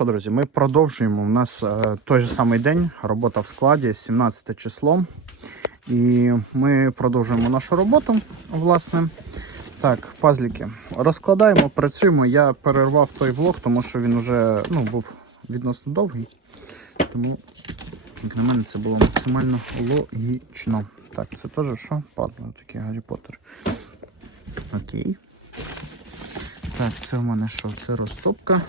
Що, друзі, ми продовжуємо. У нас е, той же самий день, робота в складі, 17 число. І ми продовжуємо нашу роботу, власне. Так, пазліки. Розкладаємо, працюємо. Я перервав той влог, тому що він вже ну, був відносно довгий. Тому, як на мене, це було максимально логічно. Так, це теж що? Падло, такий Гаррі Поттер. Окей. Так, це в мене що? Це розтопка.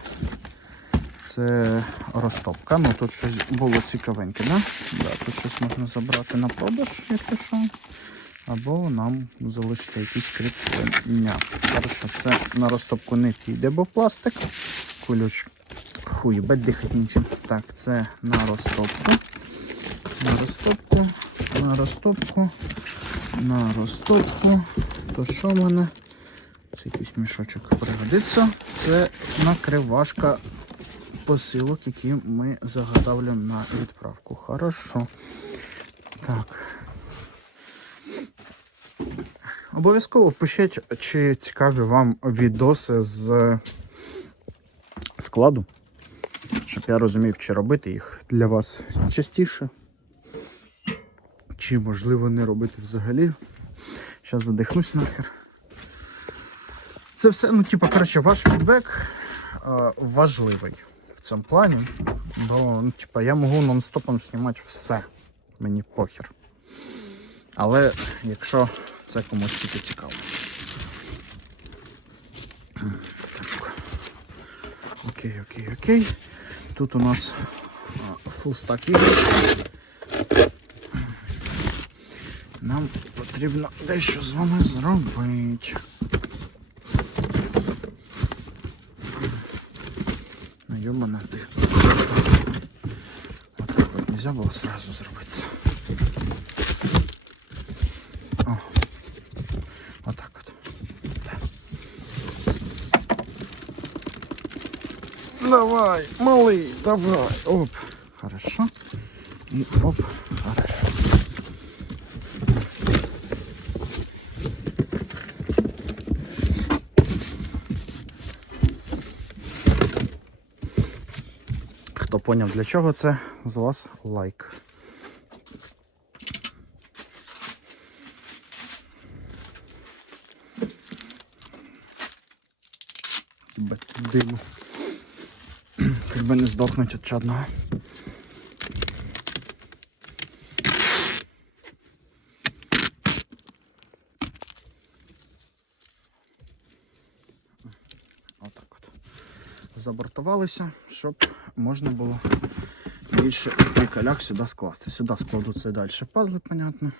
Це розтопка. Ну тут щось було цікавеньке, да? Да, тут щось можна забрати на продаж, якщо що. Або нам залишити якісь кріплення. Хорошо, це на розтопку не піде, бо пластик. Колюч. Хуй, бать дихати нічим. Так, це на розтопку. На розтопку, на розтопку, на розтопку. То що в мене? Це якийсь мішочок пригодиться. Це накривашка посилок, які ми заготовлюємо на відправку. Хорошо. Так. Обов'язково пишіть, чи цікаві вам відоси з складу, щоб я розумів, чи робити їх для вас частіше, чи можливо не робити взагалі. Зараз задихнусь нахер. Це все, ну, типа, коротше, ваш фідбек е, важливий в цьому плані. Бо, ну, типа, я можу нон-стопом знімати все. Мені похер. Але якщо це комусь тільки цікаво. Так. Окей, окей, окей. Тут у нас фулстак іграшки. Нам потрібно дещо з вами зробити. Ты. Вот так вот нельзя было сразу зробити. О. Вот так вот. Да. Давай, малый, давай. Оп. Хорошо. И оп. Хорошо. Поняв для чого це, з вас лайк. Диму. Якби не здохнуть від чадного. Забортувалися, щоб можна було більше приколяк сюди скласти. Сюди складуться далі пазли, понятно.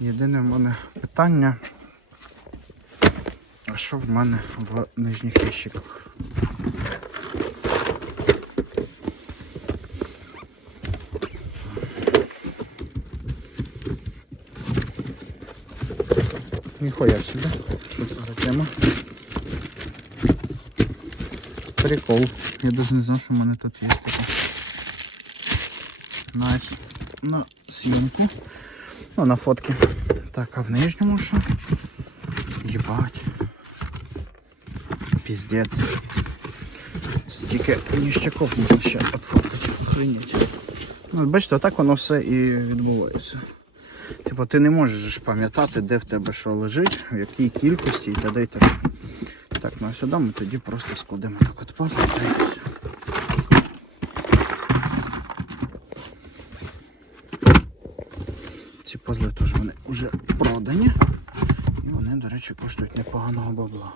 Єдине в мене питання. А що в мене в нижніх ящиках? Ніхуя себе. Що це тема? Прикол. Я даже не знав, що в мене тут є таке. Найс. На зйомку. Ну, на фотки. Так, а в нижньому що? Єбать. Піздець. Стільки ніштяков можна ще отфоткати. Охренеть. Ну, бачите, так воно все і відбувається. Типу, ти не можеш пам'ятати, де в тебе що лежить, в якій кількості і т.д. і т.п. Так, ну а сюди ми тоді просто складемо так от пазл та і все. Ці пазли теж вони вже продані. І вони, до речі, коштують непоганого бабла.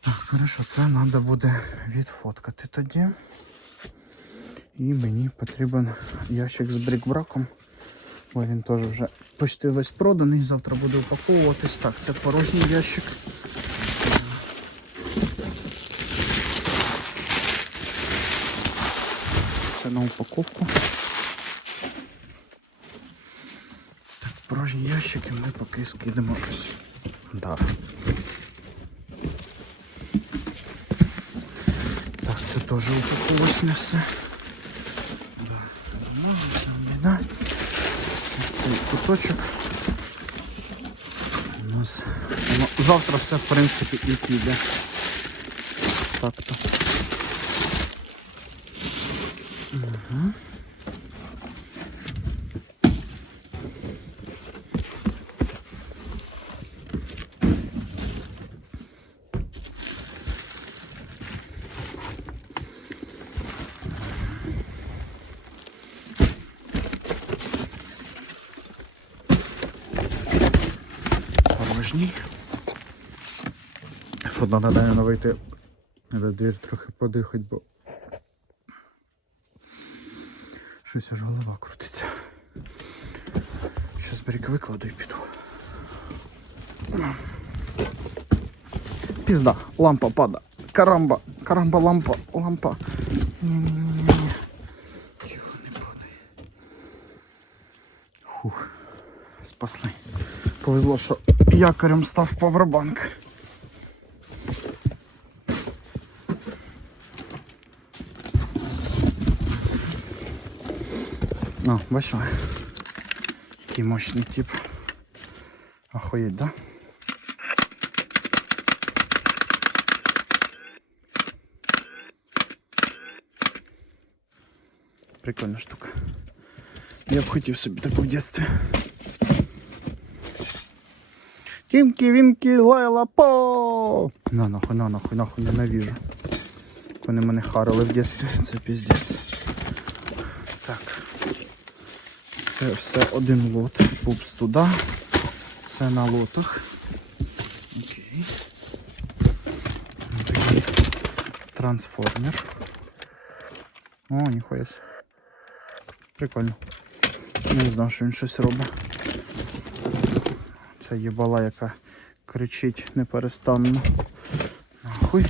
Так, хорошо, це треба буде відфоткати тоді. І мені потрібен ящик з брікбраком. Бо він теж вже почти весь проданий. Завтра буде упаковуватись. Так, це порожній ящик. Це на упаковку. Так, порожні ящики ми поки скидемо ось. Да. Так, це теж упаковочне все. Да. Ну, все, да. Цей куточок. У нас завтра все в принципі і піде. Так-то. порожній. Треба наверное, вийти на двір трохи подихати, бо щось аж голова крутиться. Щас берег викладу і піду. Пізда, лампа пада. Карамба, карамба, лампа, лампа. Ні-ні-ні-ні-ні. Чого не падає. Фух, спасли. Повезло, що якорем став павербанк. О, бачили? Який мощний тип. Охуєть, да? Прикольна штука. Я б хотів собі таку в дитинстві. Тімки, вінки, лайла, по! На нахуй, на нахуй, нахуй, ненавижу. Як Вони мене харили в дитинстві, це піздець. Так. Це все один лот. Пупс туди. Це на лотах. Окей. Такий трансформер. О, ніхуя. Прикольно. Не знав, що він щось робить. Це їбала, яка кричить неперестанно. Нахуй.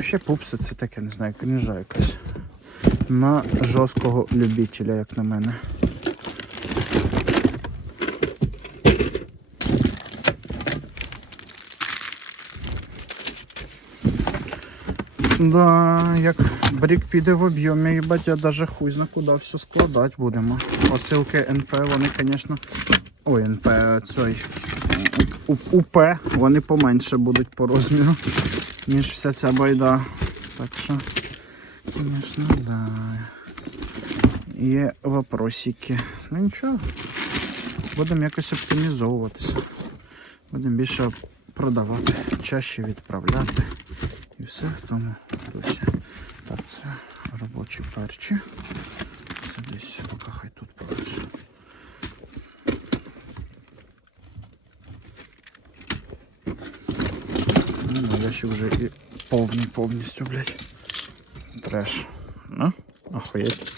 Ще пупси це таке, не знаю, крінжа якась. На жорсткого любителя, як на мене. Да, як брік піде в об'ємі, їбать, я даже хуй зна куди все складати будемо. Посилки НП, вони, звісно. Ой, НП цей. УП, вони поменше будуть по розміру, ніж вся ця байда. Так що, звісно, да. Є вопросики. Ну нічого. Будемо якось оптимізовуватися. Будемо більше продавати, чаще відправляти. І все в тому дусі. Так, це робочі перчі. Це десь поки хай тут полежить. Ну, ящик вже і повний повністю, блядь. Треш. Ну, охуєть.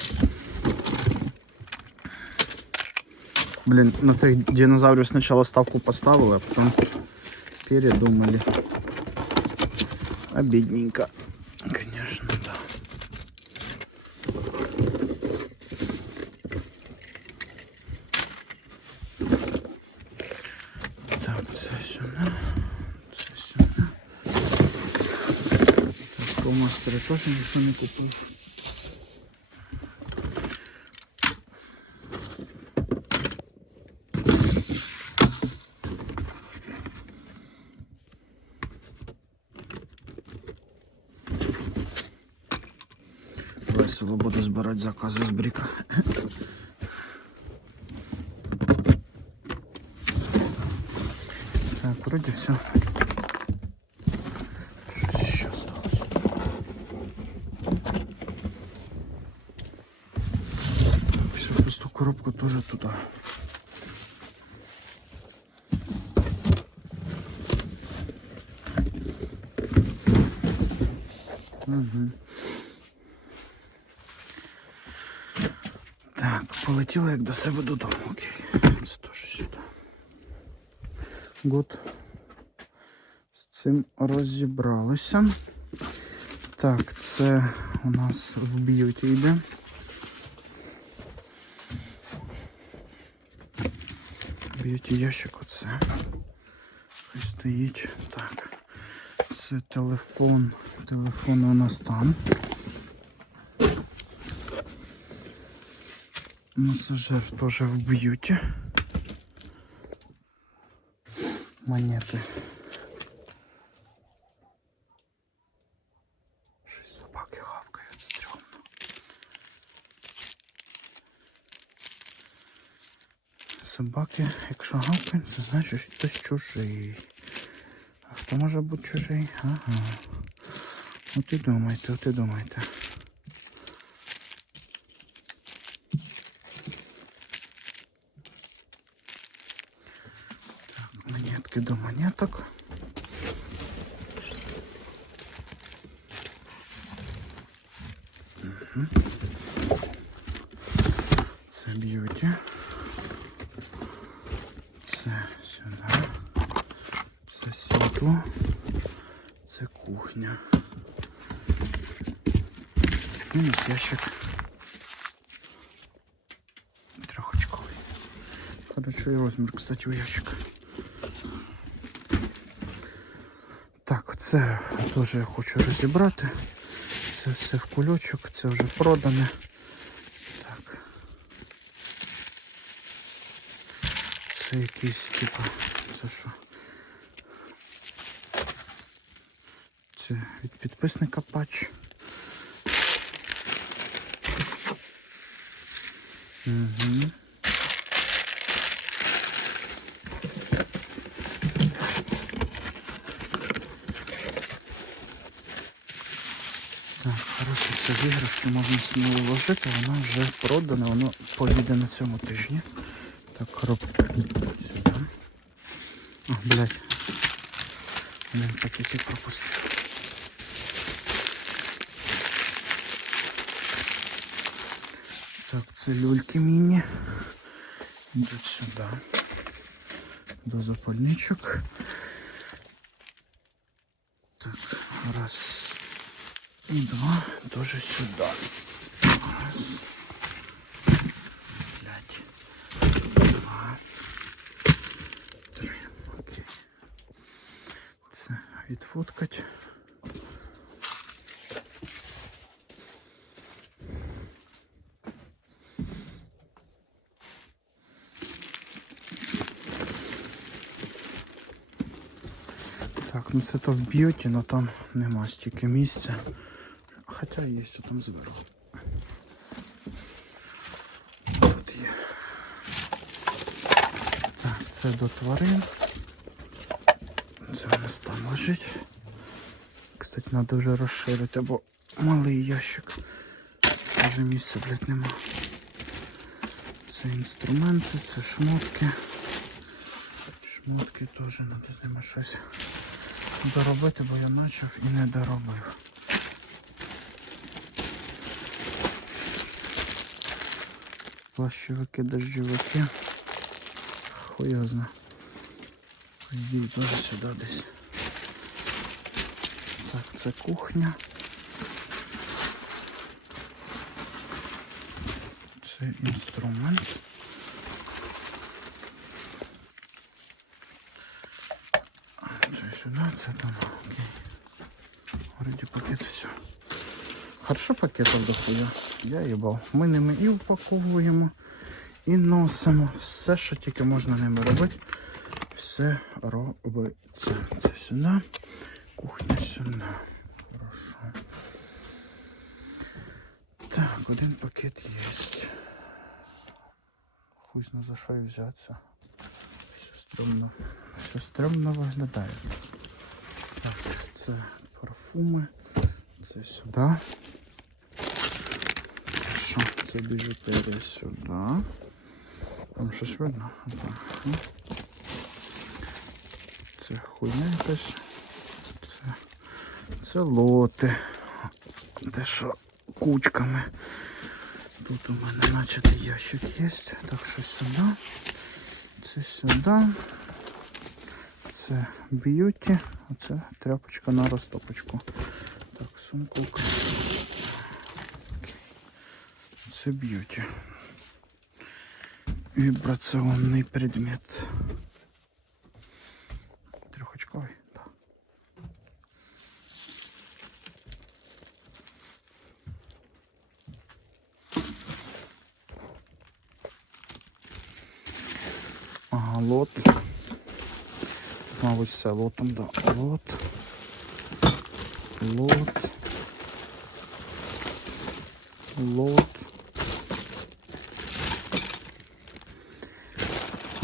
Блін, на цих динозаврів спочатку ставку поставили, а потім передумали. Обидненько. Конечно, да. Так, це сюди. Це сюди. Так, мастера теж ніхто не купив. Закази з бріка. Так, вроде все. Щось ще осталось. Всю пусту коробку тоже туда. Полетіла як до себе додому. Окей. Це теж сюди. Гуд. З цим розібралися. Так, це у нас в б'юті йде. Б'юті ящик оце. Хай стоїть. Так. Це телефон. Телефон у нас там. Массажер тоже в бьюти. Монеты. Щось собаки хавкають стрьомно. Собаки, якщо гавкають, то значить хтось чужий. А хто може бути чужий? Ага. От і думайте, от і думайте. Так, монетки до монеток. Мгм. Це б'юті. Це сюди. Це світло. Це кухня. Мінус ящик. Трьохочковий. Хороший розмір, кстати, у ящика. Це теж я хочу розібрати. Це все в кульочок, це вже продане. Так. Це якийсь типа. Це що? Це від підписника патч. Угу. Так, хорошо, це можна сміло вложити, воно вже продане, воно поїде на цьому тижні. Так, коробка сюди. О, блядь. Один пакетик пропустив. Так, це люльки міні. Йдуть сюди. До запальничок. Так, раз і два тоже сюди. Блядь. Два. Три. Окей. Це відфоткать. Так, ну це то в б'юті, але там нема стільки місця. Хоча є там зверху. Тут є. Так, це до тварин. Це у нас там лежить. Кстати, треба вже розширити, бо малий ящик. Вже місця, блядь, нема. Це інструменти, це шмотки. Шмотки теж треба з ними щось доробити, бо я почав і не доробив. Плащовики, дождьовики. Хуйозно. Йдіть теж сюди десь. Так, це кухня. Це інструмент. Це сюди, це там. Окей. Вроді пакет все. Хорошо пакетів дохуя. Я їбав. Ми ними і упаковуємо, і носимо. Все, що тільки можна ними робити. Все робиться. Це сюди. Кухня сюди. Хорошо. Так, один пакет є. Хуй зна за що і взятися. Все стрьомно. Все стрьомно виглядає. Так, це парфуми. Це сюди. Це біжутерія сюди. Там щось видно? Це хуйня якась. Це, це лоти. Те, що кучками. Тут у мене начатий ящик є. Так що сюди. Це сюди. Це б'юті, а це тряпочка на розтопочку. Так, сумку. Окремо. Окей. Це б'юті. Вібраційний предмет. Трьохочковий? Так. Ага, лот. Мабуть, все лотом, да. Лот. Лот. Лот.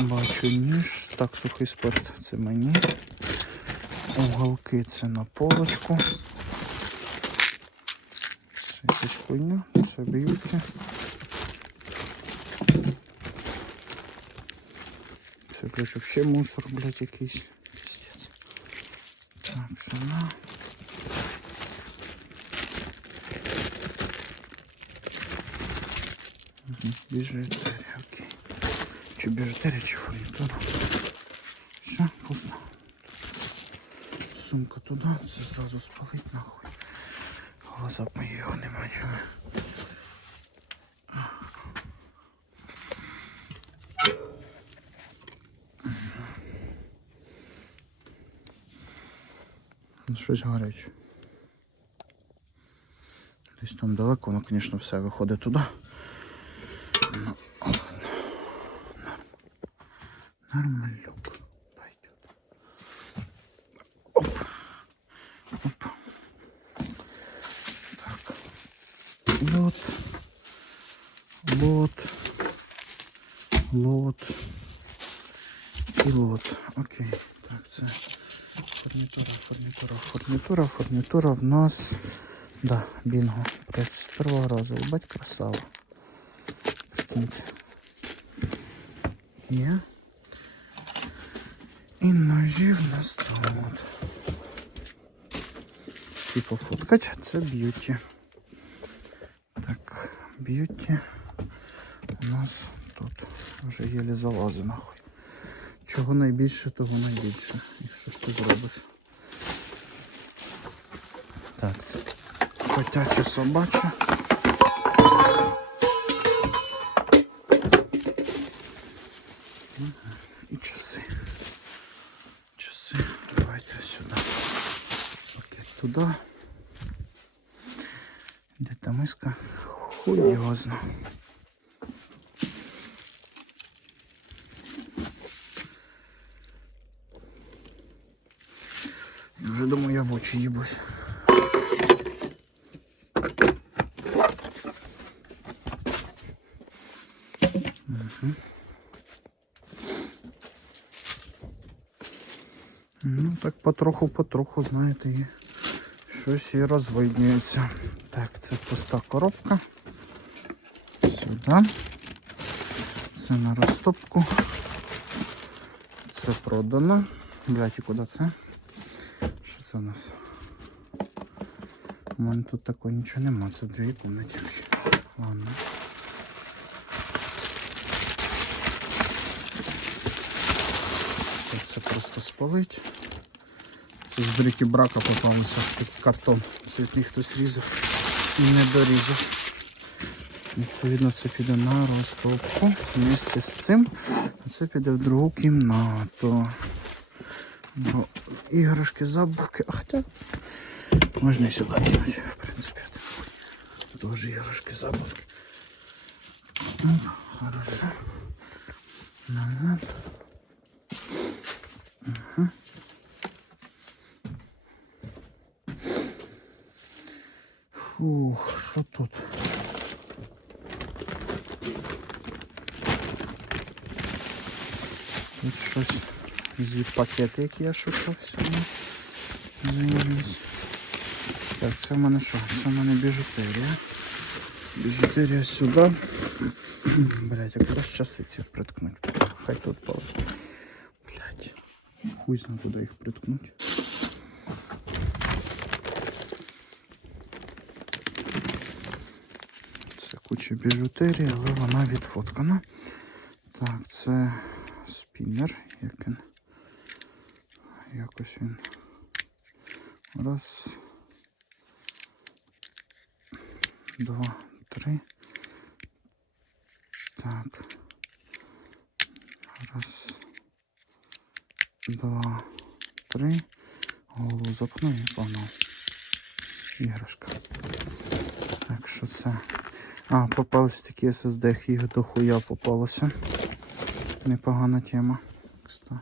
Бачу ніж. Так, сухий спирт це мені. Уголки це на полочку. Це якась хуйня, це б'юті. Це, блядь, вообще мусор, блядь, якийсь. Так, на. Угу. Біжутерія, окей. Чи біжутерія, чи фурнітура? Все, пусто. Сумка туди, це зразу спалить нахуй. Глаза мої його не бачили. Щось горить. Десь там далеко, воно, звісно, все виходить туди. Ну, ладно. Норм. Нормалюк. Пойдет. Оп. Оп. Так. Лот. Лот. Лот. І лот. Окей. Так, це фурнітура, фурнітура, фурнітура, фурнітура в нас. Да, бінго. З першого разу. Бать красава. Прикиньте. Є. І ножі в нас тут. Типу фоткать, це б'юті. Так, б'юті у нас тут вже єлі залазить нахуй. Чого найбільше, того найбільше. Якщо ж ти зробиш. Так, це котяче собаче. І часи. Часи. Давайте сюди. Пакет туди. Де та миска? Хуй його зна. Я вже я їбусь. Ну, так потроху-потроху, знаєте, і щось і розвиднюється. Так, це пуста коробка. Сюди. Це на розтопку. Це продано. Блять, і куди це? Це у нас? У мене тут такого нічого нема, це другій кімнаті. вообще. Ладно. Так, це просто спалить. Це з брики брака попався такий картон. Це хтось різав і не дорізав. Відповідно, це піде на розтопку. Вместе з цим це піде в другу кімнату. Бо іграшки, забавки. А хоча можна і сюди кинути, в принципі. Тоже іграшки, забавки. Оп, хорошо. Назад. Фух, що тут? Тут щось Зі пакети, які я шукав сьогодні. Так, це в мене що? Це в мене біжутерія. Біжутерія сюди. Блять, а куди ж часи ці приткнуть? Хай тут палить. Блять. Хуй знає, куди їх приткнуть. Це куча біжутерії, але вона відфоткана. Так, це спіннер, як він. Якось він. Раз. Два, три. Так. Раз. Два, три. Голову запну і погнав. Іграшка. Так, що це? А, попались такі SSD, їх дохуя попалося. Непогана тема. Ста-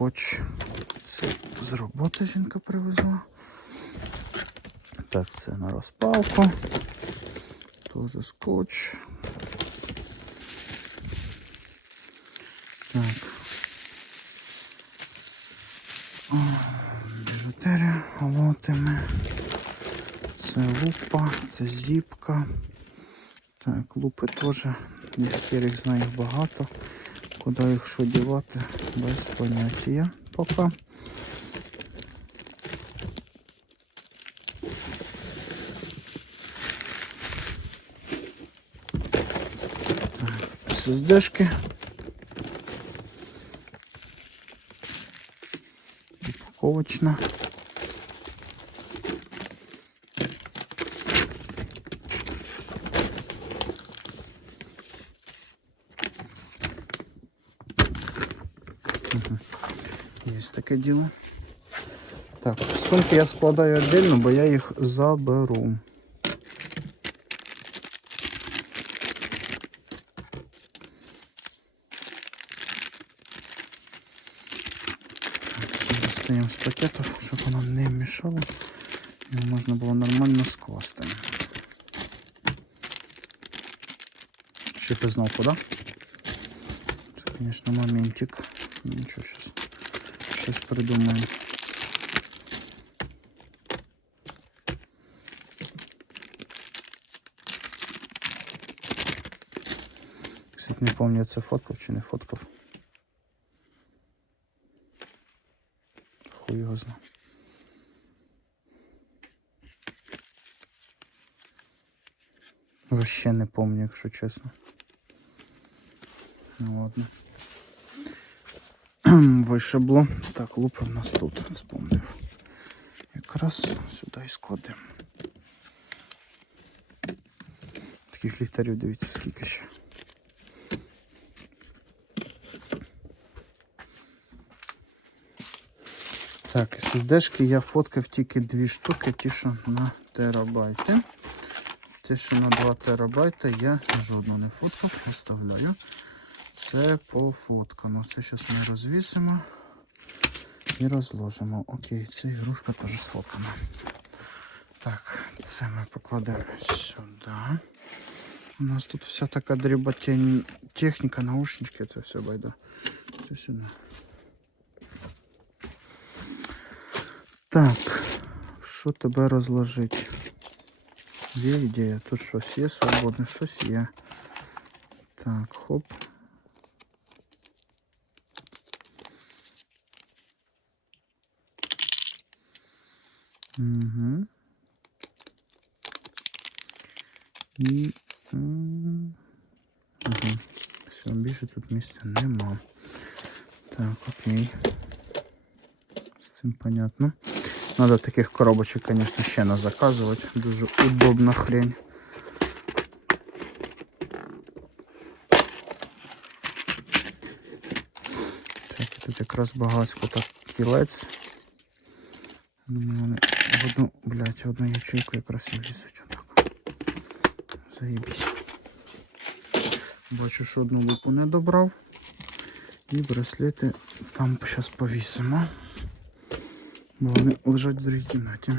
Скотч. Це з роботи жінка привезла. Так, це на розпалку. Тоже скотч. Так. Біжутерія, лотими. Це лупа, це зіпка. Так, лупи теж. Їх знаю багато. Куди їх що дівати, без поняття поки. SSD-шки. Упаковочна. Є таке діло. Так, сумки я складаю віддільно, бо я їх заберу. Достаємо з пакетів, щоб воно не мішало. Його можна було нормально скласти. Ще без знов куди? Це, звісно, моментик. Нічого, щас. Щось придумаємо. Кстати, не пам'ятаю, це фоткав чи не фоткав. Хуй його знає. Вообще не пам'ятаю, якщо чесно. Ну ладно. Вишибло. Так, лупа в нас тут, вспомнив. Якраз сюди і складемо. Таких ліхтарів, дивіться, скільки ще. Так, SSD-шки я фоткав тільки дві штуки, ті, що на терабайти. Ті, що на 2 терабайта, я жодну не фоткав, оставляю. Це пофоткано. Це зараз ми розвісимо і розложимо. Окей, ця ігрушка теж сфоткана. Так, це ми покладемо сюди. У нас тут вся така дріботень техніка, наушнички, це все байда. Це сюди. Так, що тебе розложити? Є ідея, тут щось є свободне, щось є. Так, хоп. Угу. І. Угу. Все, більше тут місця нема. Так, окей. З цим понятно. Надо таких коробочок, конечно, ще не заказувати. Дуже удобна хрень. Так, тут якраз багатсько так кілець. Думаю, вони одну, блядь, одну ячейку якраз і вісить Отак. Заїбісь. Бачу, що одну лупу не добрав. І браслети там зараз повісимо. Бо вони лежать в другій кімнаті.